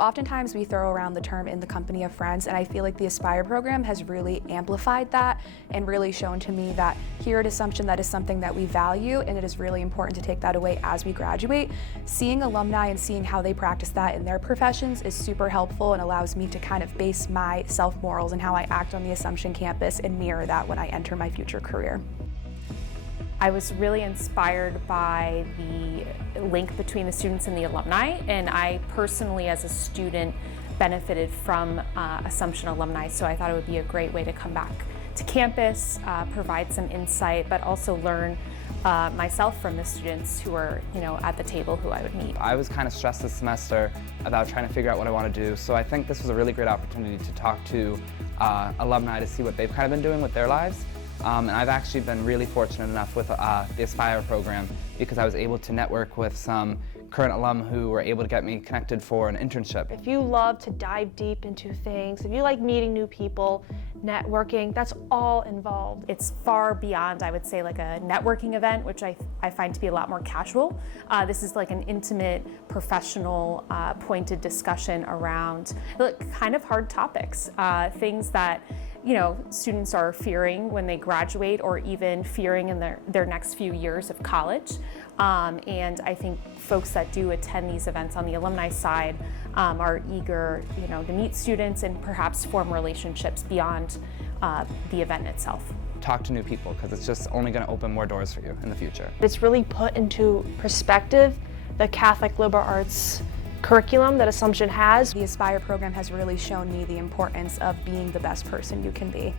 Oftentimes we throw around the term in the company of friends, and I feel like the Aspire program has really amplified that and really shown to me that here at Assumption that is something that we value, and it is really important to take that away as we graduate. Seeing alumni and seeing how they practice that in their professions is super helpful and allows me to kind of base my self-morals and how I act on the Assumption campus and mirror that when I enter my future career. I was really inspired by the link between the students and the alumni, and I personally, as a student, benefited from Assumption alumni, so I thought it would be a great way to come back to campus, provide some insight, but also learn myself from the students who are, at the table who I would meet. I was kind of stressed this semester about trying to figure out what I want to do, so I think this was a really great opportunity to talk to alumni to see what they've kind of been doing with their lives. And I've actually been really fortunate enough with the Aspire program because I was able to network with some current alum who were able to get me connected for an internship. If you love to dive deep into things, if you like meeting new people, networking, that's all involved. It's far beyond, I would say, like a networking event, which I find to be a lot more casual. This is like an intimate, professional, pointed discussion around kind of hard topics, things that students are fearing when they graduate or even fearing in their next few years of college. And I think folks that do attend these events on the alumni side are eager to meet students and perhaps form relationships beyond the event itself. Talk to new people because it's just only going to open more doors for you in the future. It's really put into perspective the Catholic liberal arts curriculum that Assumption has. The Aspire program has really shown me the importance of being the best person you can be.